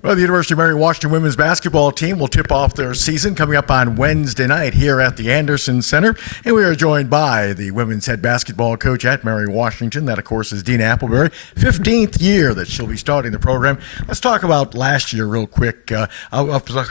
Well, the University of Mary Washington women's basketball team will tip off their season coming up on Wednesday night here at the Anderson Center. And we are joined by the women's head basketball coach at Mary Washington. That, of course, is Deena Applebury. 15th year that she'll be starting the program. Let's talk about last year real quick. A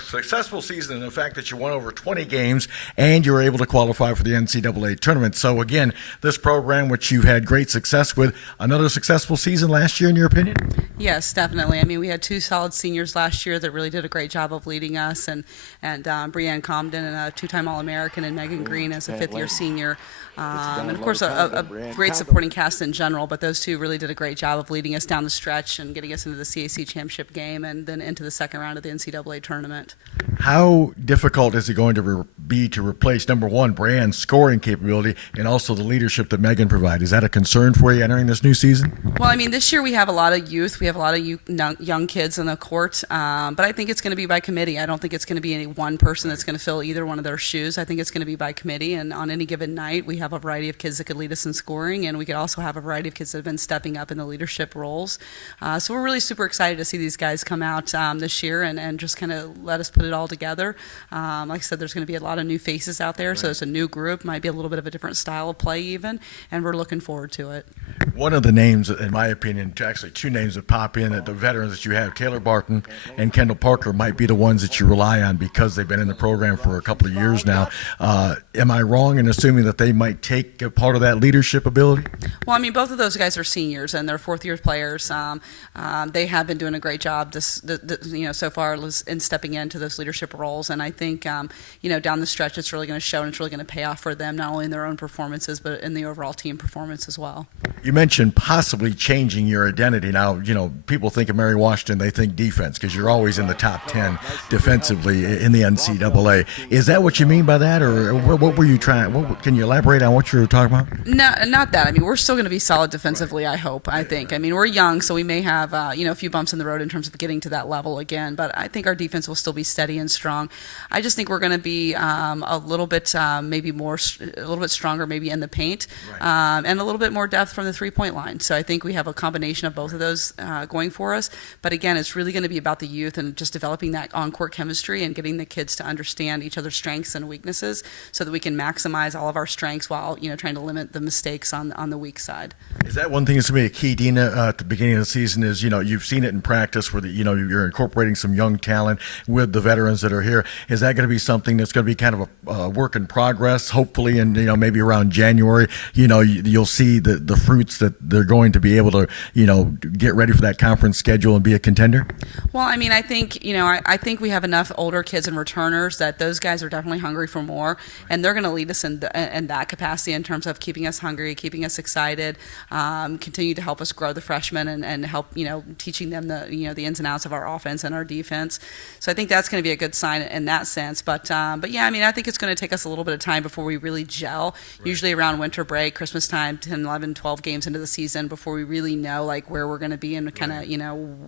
successful season and the fact that you won over 20 games and you were able to qualify for the NCAA tournament. So, again, this program, which you've had great success with, another successful season last year in your opinion? Yes, definitely. I mean, we had two solid seniors last year that really did a great job of leading us, and Brianne Comden, and a two-time All-American, and Megan Green as a fifth-year senior, and of course a great supporting cast in general. But those two really did a great job of leading us down the stretch and getting us into the CAC championship game and then into the second round of the NCAA tournament. How difficult is it going to be to replace, number one, Brianne's scoring capability and also the leadership that Megan provides? Is that a concern for you entering this new season? Well, I mean, this year we have a lot of youth. We have a lot of young kids in the court. But I think it's going to be by committee. I don't think it's going to be any one person that's going to fill either one of their shoes. I think it's going to be by committee. And on any given night, we have a variety of kids that could lead us in scoring, and we could also have a variety of kids that have been stepping up in the leadership roles. So we're really super excited to see these guys come out this year and just kind of let us put it all together. Like I said, there's going to be a lot of new faces out there, so it's a new group. Might be a little bit of a different style of play even, and we're looking forward to it. One of the names, in my opinion, actually two names that pop in, that the veterans that you have, Taylor Barton and Kendall Parker, might be the ones that you rely on because they've been in the program for a couple of years now. Am I wrong in assuming that they might take a part of that leadership ability? Well, I mean, both of those guys are seniors and they're fourth-year players. They have been doing a great job so far in stepping into those leadership roles, and I think down the stretch it's really going to show and it's really going to pay off for them, not only in their own performances but in the overall team performance as well. You mentioned possibly changing your identity. Now, people think of Mary Washington, they think defense because you're always in the top 10 defensively in the NCAA. Is that what you mean by that, or what were you trying? Can you elaborate on what you were talking about? No, not that. I mean, we're still going to be solid defensively, I hope, I think. I mean, we're young, so we may have a few bumps in the road in terms of getting to that level again, but I think our defense will still be steady and strong. I just think we're going to be a little bit stronger maybe in the paint, and a little bit more depth from the three-point line. So I think we have a combination of both of those going for us. But again, it's really going to be about the youth and just developing that on-court chemistry and getting the kids to understand each other's strengths and weaknesses so that we can maximize all of our strengths while trying to limit the mistakes on the weak side. Is that one thing that's going to be a key, Deena, at the beginning of the season is, you've seen it in practice where you're incorporating some young talent with the veterans that are here. Is that going to be something that's going to be kind of a work in progress, hopefully, and maybe around January, you'll see the fruits that they're going to be able to, get ready for that conference schedule and be a contender? Well, I mean, I think, I think we have enough older kids and returners that those guys are definitely hungry for more, and they're going to lead us in that capacity in terms of keeping us hungry, keeping us excited, continue to help us grow the freshmen and help, teaching them the ins and outs of our offense and our defense. So I think that's going to be a good sign in that sense. But yeah, I mean, I think it's going to take us a little bit of time before we really gel. Usually around winter break, Christmas time, 10, 11, 12 games into the season before we really know like where we're going to be and kind of,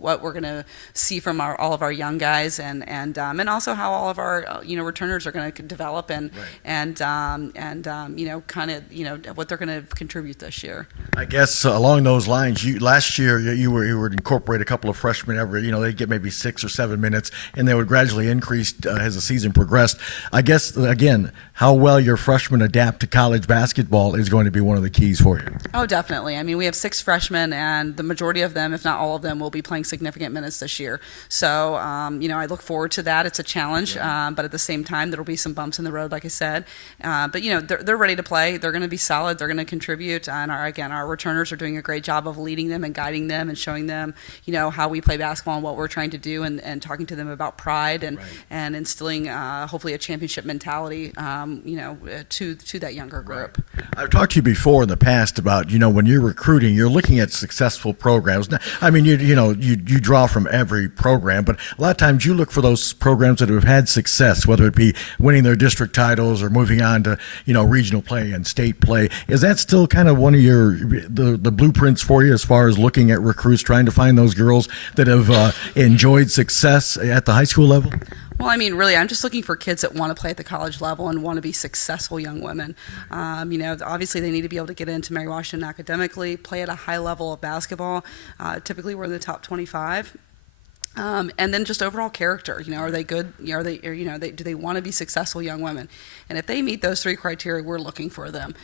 what we're going to see from all of our young guys and also how all of our returners are going to develop and kind of what they're going to contribute this year. I guess along those lines, last year you would incorporate a couple of freshmen every, they'd get maybe 6 or 7 minutes, and they would gradually increase as the season progressed. I guess again, how well your freshmen adapt to college basketball is going to be one of the keys for you. Oh, definitely. I mean, we have 6 freshmen, and the majority of them, if not all of them, will be playing significant minutes this year. So, I look forward to that. It's a challenge, but at the same time, there will be some bumps in the road, like I said. But they're ready to play. They're going to be solid. They're going to contribute, and our returners are doing a great job of leading them and guiding them and showing them, how we play basketball and what we're trying to do, and talking to them about pride and instilling hopefully a championship mentality, to that younger group. I've talked to you before in the past about, when you're recruiting, you're looking at successful programs. I mean, you draw from every program, but a lot of times you look for those programs that have had success, whether it be winning their district titles or moving on to, regional play and state play. Is that still kind of one of the blueprints for you as far as looking at recruits, trying to find those girls that have enjoyed success at the high school level? Well, I mean, really, I'm just looking for kids that want to play at the college level and want to be successful young women. Obviously, they need to be able to get into Mary Washington academically, play at a high level of basketball. Typically, we're in the top 25. And then just overall character, are they good? Do they want to be successful young women? And if they meet those three criteria, we're looking for them.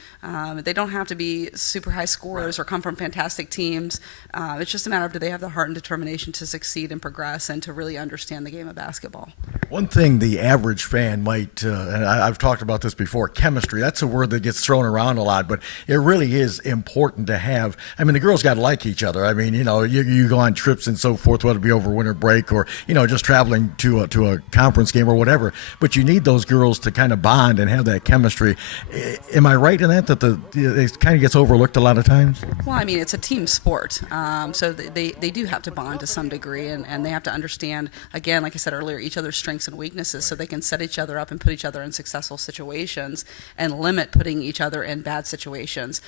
They don't have to be super high scorers or come from fantastic teams. It's just a matter of, do they have the heart and determination to succeed and progress and to really understand the game of basketball? One thing the average fan might, and I've talked about this before, chemistry, that's a word that gets thrown around a lot, but it really is important to have. I mean, the girls got to like each other. I mean, you go on trips and so forth, whether it be over winter break or, just traveling to a conference game or whatever, but you need those girls to kind of bond and have that chemistry. Am I right in that it kind of gets overlooked a lot of times? Well, I mean, it's a team sport, so they do have to bond to some degree, and they have to understand, again, like I said earlier, each other's strengths and weaknesses, so they can set each other up and put each other in successful situations and limit putting each other in bad situations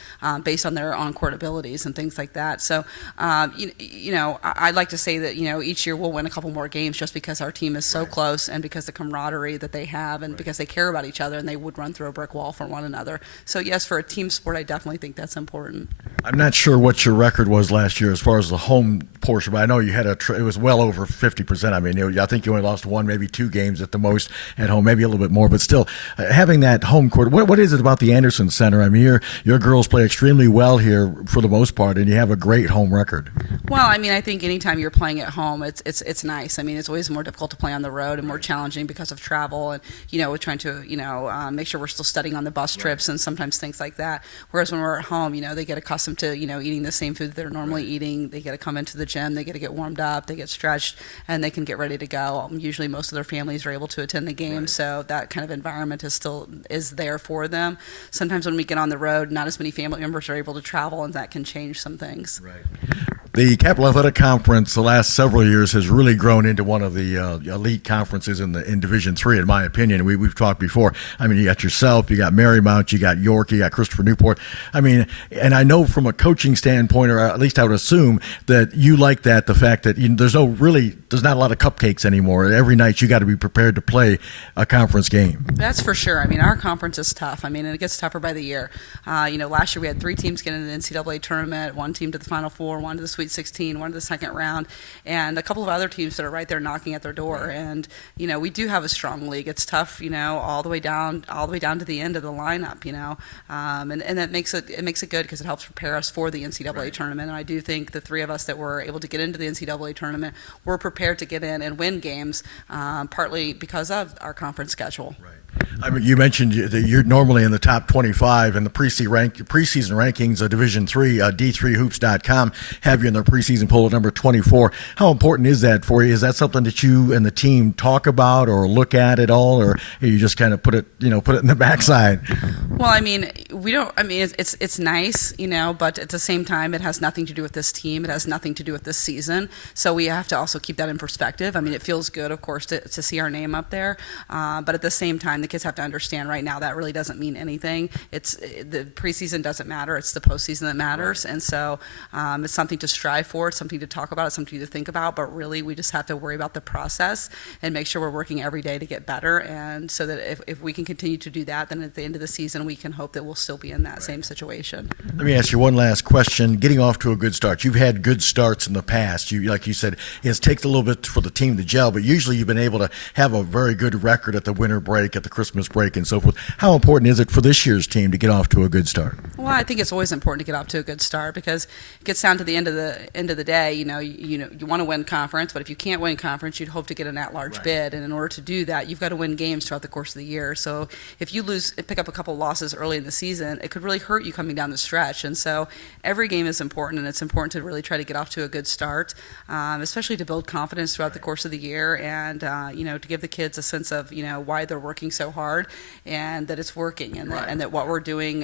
based on their on-court abilities and things like that. So, I'd like to say that, each year we'll win a couple more games just because our team is so close and because the camaraderie that they have and because they care about each other and they would run through a brick wall for one another. So, yes, for a team sport, I definitely think that's important. I'm not sure what your record was last year as far as the home portion, but I know you had it was well over 50%. I mean, I think you only lost one, maybe two games at the most at home, maybe a little bit more, but still having that home court. What is it about the Anderson Center? I mean, your girls play extremely well here for the most part, and you have a great home record. Well, I mean, I think anytime you're playing at home, it's nice. I mean, it's always more difficult to play on the road and more challenging because of travel and, we're trying to, make sure we're still studying on the bus trips and sometimes things like that. Whereas when we're at home, they get accustomed to, eating the same food that they're normally eating. They get to come into the gym, they get to get warmed up, they get stretched, and they can get ready to go. Usually most of their families are able to attend the game, so that kind of environment is there for them. Sometimes when we get on the road, not as many family members are able to travel, and that can change some things. Right. The Capital Athletic Conference the last several years has really grown into one of the elite conferences in Division III, in my opinion. We've talked before. I mean, you got yourself, you got Marymount, you got York, you got Christopher Newport. I mean, and I know from a coaching standpoint, or at least I would assume that you like that, the fact that there's not a lot of cupcakes anymore. Every night you got to be prepared to play a conference game. That's for sure. I mean, our conference is tough. I mean, and it gets tougher by the year. Last year we had 3 teams get into the NCAA tournament, 1 team to the Final Four, 1 to the Sweet 16, 1 to the second round, and a couple of other teams that are right there knocking at their door. And we do have a strong league. It's tough, all the way down to the end of the lineup. And that makes it good because it helps prepare us for the NCAA tournament. And I do think the 3 of us that were able to get into the NCAA tournament were prepared to get in and win games, partly because of our conference schedule. Right. I mean, you mentioned that you're normally in the top 25 in the preseason rankings of Division III. D3hoops.com have you in their preseason poll at number 24. How important is that for you? Is that something that you and the team talk about or look at at all, or you just kind of put it in the backside? Well, I mean, we don't. I mean, it's nice, but at the same time, it has nothing to do with this team. It has nothing to do with this season. So we have to also keep that in perspective. I mean, it feels good, of course, to see our name up there, but at the same time, the kids have to understand right now that really doesn't mean anything. The preseason doesn't matter. It's the postseason that matters. And so it's something to strive for. It's something to talk about. It's something to think about. But really, we just have to worry about the process and make sure we're working every day to get better. And so that if we can continue to do that, then at the end of the season, we can hope that we'll still be in that same situation. Let me ask you one last question. Getting off to a good start. You've had good starts in the past. Like you said, it's taken a little bit for the team to gel, but usually you've been able to have a very good record at the winter break, at the Christmas break, and so forth. How important is it for this year's team to get off to a good start? Well, I think it's always important to get off to a good start because it gets down to the end of the day. You want to win conference, but if you can't win conference, you'd hope to get an at-large bid. And in order to do that, you've got to win games throughout the course of the year. So if you pick up a couple losses early in the season, it could really hurt you coming down the stretch. And so every game is important, and it's important to really try to get off to a good start, especially to build confidence throughout the course of the year, and to give the kids a sense of why they're working so hard and that it's working, and that what we're doing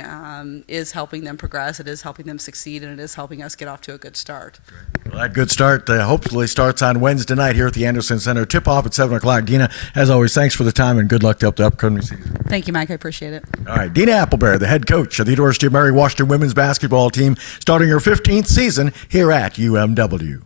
is helping them progress, it is helping them succeed, and it is helping us get off to a good start. Well, that good start hopefully starts on Wednesday night here at the Anderson Center. Tip-off at 7 o'clock. Deena, as always, thanks for the time and good luck to the upcoming season. Thank you, Mike. I appreciate it. All right, Deena Applebury, the head coach of the University of Mary Washington women's basketball team, starting her 15th season here at UMW.